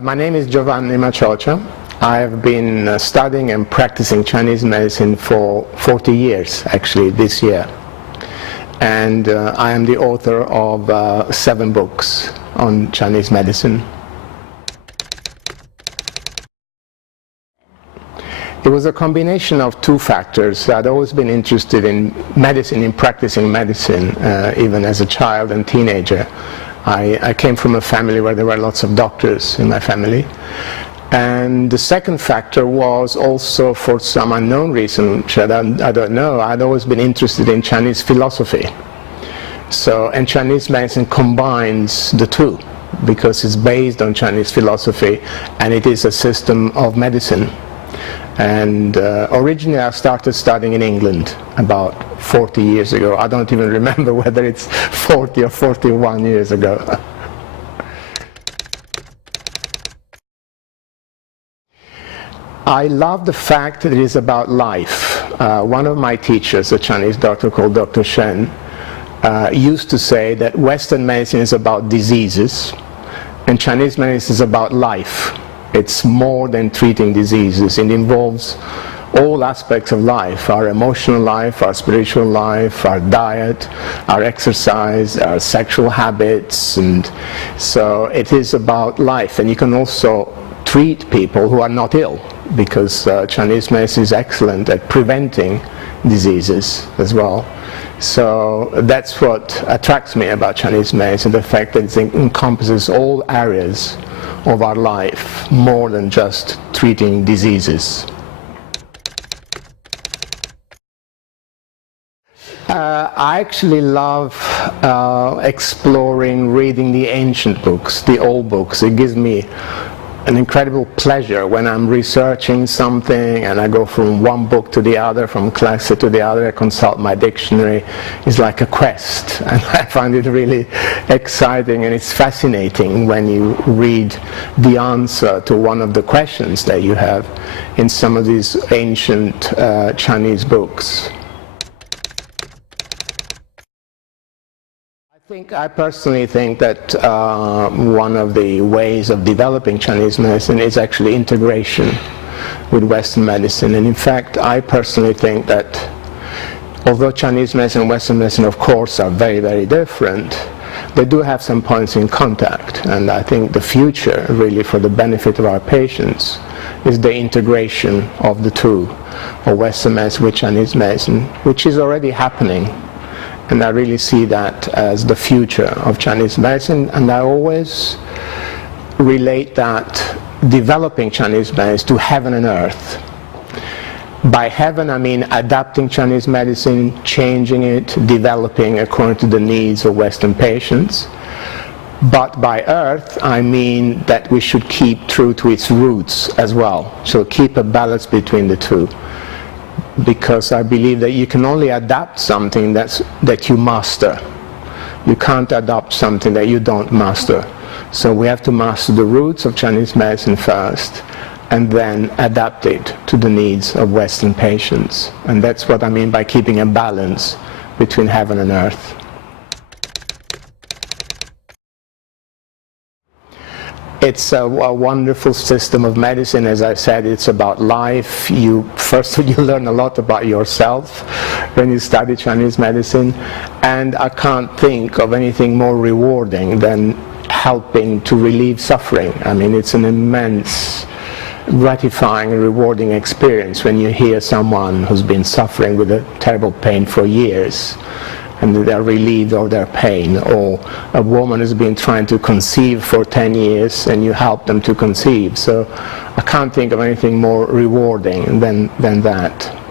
My name is Giovanni Maciocia. I have been studying and practicing Chinese medicine for 40 years, actually, this year. And I am the author of 7 books on Chinese medicine. It was a combination of 2 factors. I'd always been interested in medicine, in practicing medicine, even as a child and teenager. I came from a family where there were lots of doctors in my family. And the second factor was also, for some unknown reason, which I don't know, I'd always been interested in Chinese philosophy. And Chinese medicine combines the 2, because it's based on Chinese philosophy and it is a system of medicine. And originally I started studying in England about 40 years ago. I don't even remember whether it's 40 or 41 years ago. I love the fact that it is about life. One of my teachers, a Chinese doctor called Dr. Shen, used to say that Western medicine is about diseases and Chinese medicine is about life. It's more than treating diseases. It involves all aspects of life, our emotional life, our spiritual life, our diet, our exercise, our sexual habits, and so it is about life. And you can also treat people who are not ill, because Chinese medicine is excellent at preventing diseases as well. So that's what attracts me about Chinese medicine, the fact that it encompasses all areas of our life, more than just treating diseases. I actually love exploring, reading the ancient books, the old books. It gives me an incredible pleasure when I'm researching something and I go from one book to the other, from classic to the other. I consult my dictionary. It's like a quest, and I find it really exciting, and it's fascinating when you read the answer to one of the questions that you have in some of these ancient Chinese books. I personally think that one of the ways of developing Chinese medicine is actually integration with Western medicine. And in fact, I personally think that although Chinese medicine and Western medicine, of course, are very, very different, they do have some points in contact. And I think the future, really, for the benefit of our patients, is the integration of the 2, of Western medicine with Chinese medicine, which is already happening. And I really see that as the future of Chinese medicine, and I always relate that developing Chinese medicine to heaven and earth. By heaven I mean adapting Chinese medicine, changing it, developing according to the needs of Western patients. But by earth I mean that we should keep true to its roots as well, so keep a balance between the 2. Because I believe that you can only adapt something that you master. You can't adapt something that you don't master. So we have to master the roots of Chinese medicine first, and then adapt it to the needs of Western patients. And that's what I mean by keeping a balance between heaven and earth. It's a wonderful system of medicine. As I said, it's about life. First you learn a lot about yourself when you study Chinese medicine, and I can't think of anything more rewarding than helping to relieve suffering. I mean, it's an immense, gratifying and rewarding experience when you hear someone who's been suffering with a terrible pain for years, and they're relieved of their pain, or a woman has been trying to conceive for 10 years and you help them to conceive. So I can't think of anything more rewarding than that.